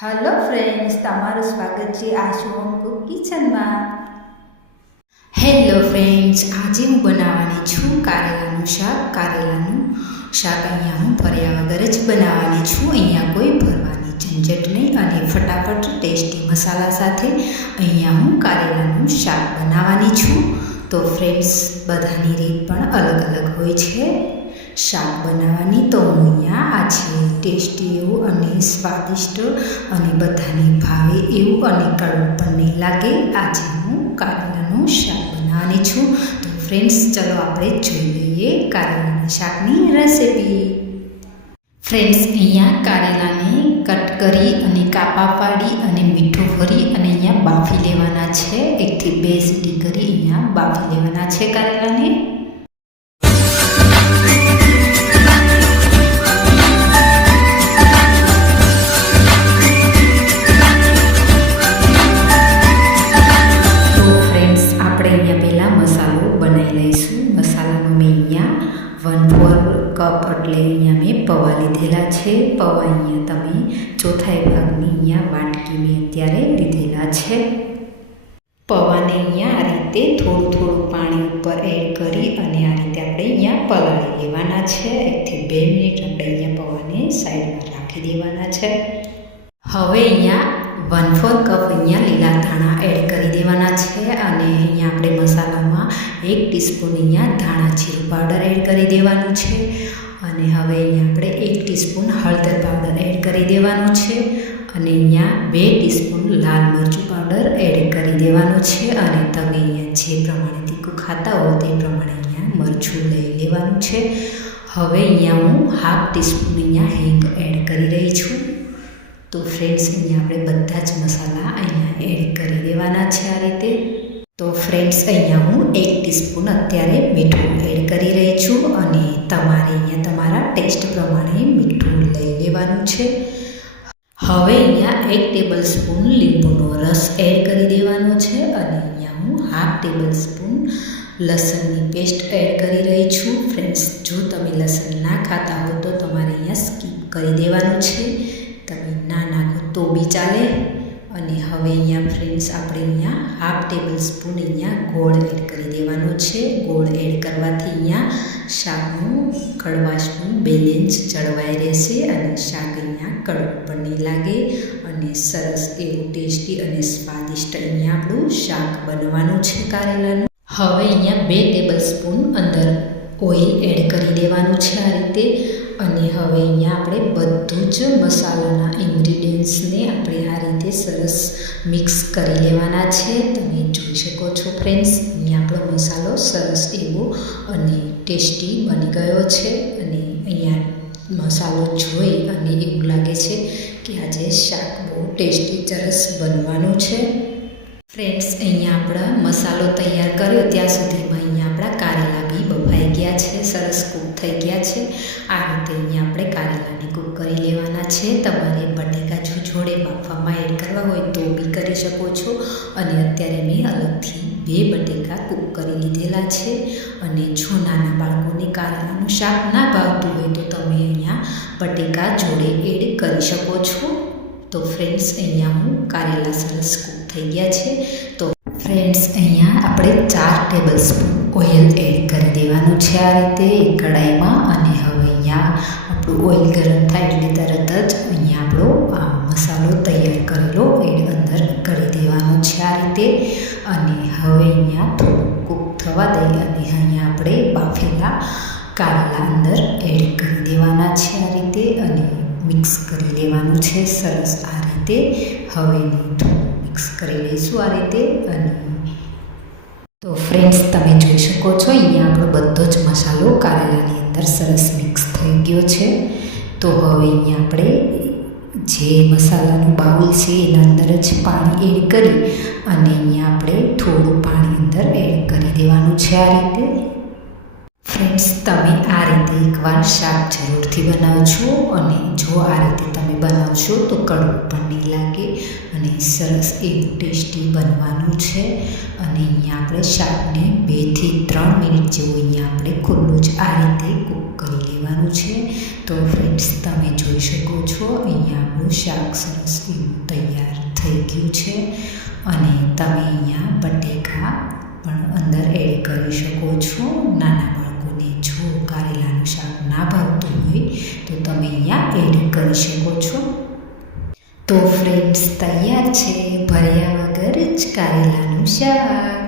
Hello friends તમારું સ્વાગત છે આશુ હોમ કુક કિચનમાં. હેલો ફ્રેન્ડ્સ આજે હું બનાવવાની છું કારેલાનું શાક. કારેલાનું શાક અહીંયા હું ભર્યા વગર જ બનાવવાની છું. અહીંયા કોઈ ભરવાની ઝંઝટ નહીં અને ફટાફટ ટેસ્ટી મસાલા સાથે અહીંયા હું કારેલાનું શાક બનાવવાની છું. તો ફ્રેન્ડ્સ બધાની રીત પણ અલગ અલગ હોય છે. શાક બનાવવાની તો અહીંયા આજે ટેસ્ટી એવું અને સ્વાદિષ્ટ અને બધાને ભાવે એવું અને કડવું પણ નહીં લાગે. આજે હું કારેલાનું શાક બનાવવાની છું. તો ફ્રેન્ડ્સ ચલો આપણે જોઈ લઈએ કારેલાના શાકની રેસિપી ફ્રેન્ડ્સ અહીંયા કારેલાને કટ કરી અને કાપા પાડી અને મીઠું ભરી અને અહીંયા બાફી લેવાના છે. એકથી બે સીટી કરી અહીંયા બાફી લેવાના છે. પૌવા અહીંયા તમે ચોથાઈ ભાગની અહીંયા વાટકી મેં અત્યારે લીધેલા છે. પૌવાને અહીંયા આ રીતે થોડું થોડું પાણી ઉપર એડ કરી અને આ રીતે આપણે અહીંયા પલાળી લેવાના છે. એકથી બે મિનિટ આપણે અહીંયા પૌવાને સાઈડમાં રાખી દેવાના છે. હવે અહીંયા વન ફોર કપ અહીંયા લીલા ધાણા એડ કરી દેવાના છે અને અહીંયા આપણે મસાલામાં એક ટીસ્પૂન અહીંયા ધાણા જીરું પાવડર એડ કરી દેવાનું છે. અને હવે અહીંયા આપણે એક ટીસ્પૂન હળદર પાવડર એડ કરી દેવાનું છે. અને અહીંયા બે ટીસ્પૂન લાલ મરચું પાવડર એડ કરી દેવાનું છે. અને તમે અહીંયા જે પ્રમાણે તીખું ખાતા હો તે પ્રમાણે અહીંયા મરચું લઈ લેવાનું છે. હવે અહીંયા હું હાફ ટીસ્પૂન અહીંયા હિંગ એડ કરી રહી છું. તો ફ્રેન્ડ્સ, અહીંયા આપણે બધા જ મસાલા અહીંયા એડ કરી દેવાના છે આ રીતે. તો ફ્રેન્ડ્સ અહીંયા હું એક ટીસ્પૂન અત્યારે મીઠું એડ કરી રહી છું અને તમારે અહીંયા તમારા ટેસ્ટ પ્રમાણે મીઠું લઈ લેવાનું છે. હવે અહીંયા એક ટેબલ સ્પૂન લીંબુનો રસ એડ કરી દેવાનો છે અને અહીંયા હું હાફ ટેબલ સ્પૂન લસણની પેસ્ટ એડ કરી રહી છું. ફ્રેન્ડ્સ જો તમે લસણ ના ખાતા હો તો તમારે અહીંયા સ્કીપ કરી દેવાનું છે. તમે ના નાખો તો બી ચાલે. અને હવે અહીંયા ફ્રેન્ડ્સ, આપણે અહીંયા હાફ ટેબલ સ્પૂન અહીંયા ગોળ એડ કરી દેવાનો છે. ગોળ એડ કરવાથી અહીંયા શાકનું કડવાશનું બેલેન્સ જળવાઈ રહેશે અને શાક અહીંયા કડવું પણ નહીં લાગે અને સરસ એવું ટેસ્ટી અને સ્વાદિષ્ટ અહીંયા આપણું શાક બનવાનું છે કારેલાનું. હવે અહીંયા બે ટેબલ સ્પૂન અંદર ઓઇલ એડ કરી દેવાનું છે આ રીતે. અને હવે અહીંયા આપણે બધું જ મસાલાના ઇન્ગ્રીડિયન્ટ્સને આપણે આ રીતે સરસ મિક્સ કરી લેવાના છે. તમે જોઈ શકો છો ફ્રેન્ડ્સ અહીંયા આપણો મસાલો સરસ એવો અને ટેસ્ટી બની ગયો છે. અને અહીંયા મસાલો જોઈ અને એવું લાગે છે કે આજે શાક બહુ ટેસ્ટી સરસ બનવાનું છે. ફ્રેન્ડ્સ, અહીંયા આપણા મસાલો તૈયાર કર્યો. ત્યાં સુધીમાં અહીંયા આપણા કારેલા બી બફાઈ ગયા છે. સરસ કૂક થઈ ગયા છે. આ રીતે અહીંયા આપણે કારેલાને કૂક કરી લેવાના છે. તમારે બટેકા જોડે બાફવામાં એડ કરવા હોય તો બી કરી શકો છો. અને અત્યારે મેં અલગથી બે બટેકા કૂક કરી લીધેલા છે. અને જો નાના બાળકોને કારેલાનું શાક ના ભાવતું હોય તો તમે અહીંયા બટેકા જોડે એડ કરી શકો છો. તો ફ્રેન્ડ્સ અહીંયા હું કારેલા સરસ કૂક થઈ ગયા છે. તો ફ્રેન્ડ્સ અહીંયા આપણે ચાર ટેબલ સ્પૂન ઓઇલ એડ કરી દેવાનું છે આ રીતે એક કડાઈમાં અને હવે અહીંયા આપણું ઓઇલ ગરમ થાય એટલે તરત જ અહીંયા આપણો, આ મસાલો તૈયાર કરેલો એડ અંદર કરી દેવાનો છે આ રીતે. અને હવે અહીંયા થોડું કૂક થવા દઈએ અને અહીંયા આપણે બાફેલા કારેલા અંદર એડ કરી દેવાના છે. મિક્સ કરી લેવાનું છે. સરસ આ રીતે. હવે થોડું મિક્સ કરી લઈશું આ રીતે અને તો ફ્રેન્ડ્સ, તમે જોઈ શકો છો, અહીંયા આપણો બધો જ મસાલો કારેલાની અંદર સરસ મિક્સ થઈ ગયો છે. તો હવે અહીંયા આપણે જે મસાલાનું બાઉલ છે એના અંદર જ પાણી એડ કરી અને અહીંયા આપણે થોડું પાણી અંદર એડ કરી દેવાનું છે આ રીતે. ફ્રેન્ડ્સ તમે આ રીતે એકવાર શાક જરૂરથી બનાવજો અને જો આ રીતે તમે બનાવશો તો કડવું પણ નહીં લાગે અને સરસ એવું ટેસ્ટી બનવાનું છે. અને અહીંયા આપણે શાકને બેથી ત્રણ મિનિટ જેવું અહીંયા આપણે ખુલ્લું જ આ રીતે કૂક કરી લેવાનું છે. તો ફ્રેન્ડ્સ તમે જોઈ શકો છો અહીંયા આપણું શાક સરસ એવું તૈયાર થઈ ગયું છે. અને તમે અહીંયા બટેકા પણ અંદર એડ કરી શકો છો. નાના બાળકોને જો કારેલાનું શાક ના ભાવતું હોય, તો તમે અહીંયા એડ કરી શકો છો. તો ફ્રેન્ડ્સ, તૈયાર છે. ભર્યા વગર જ કારેલાનું શાક.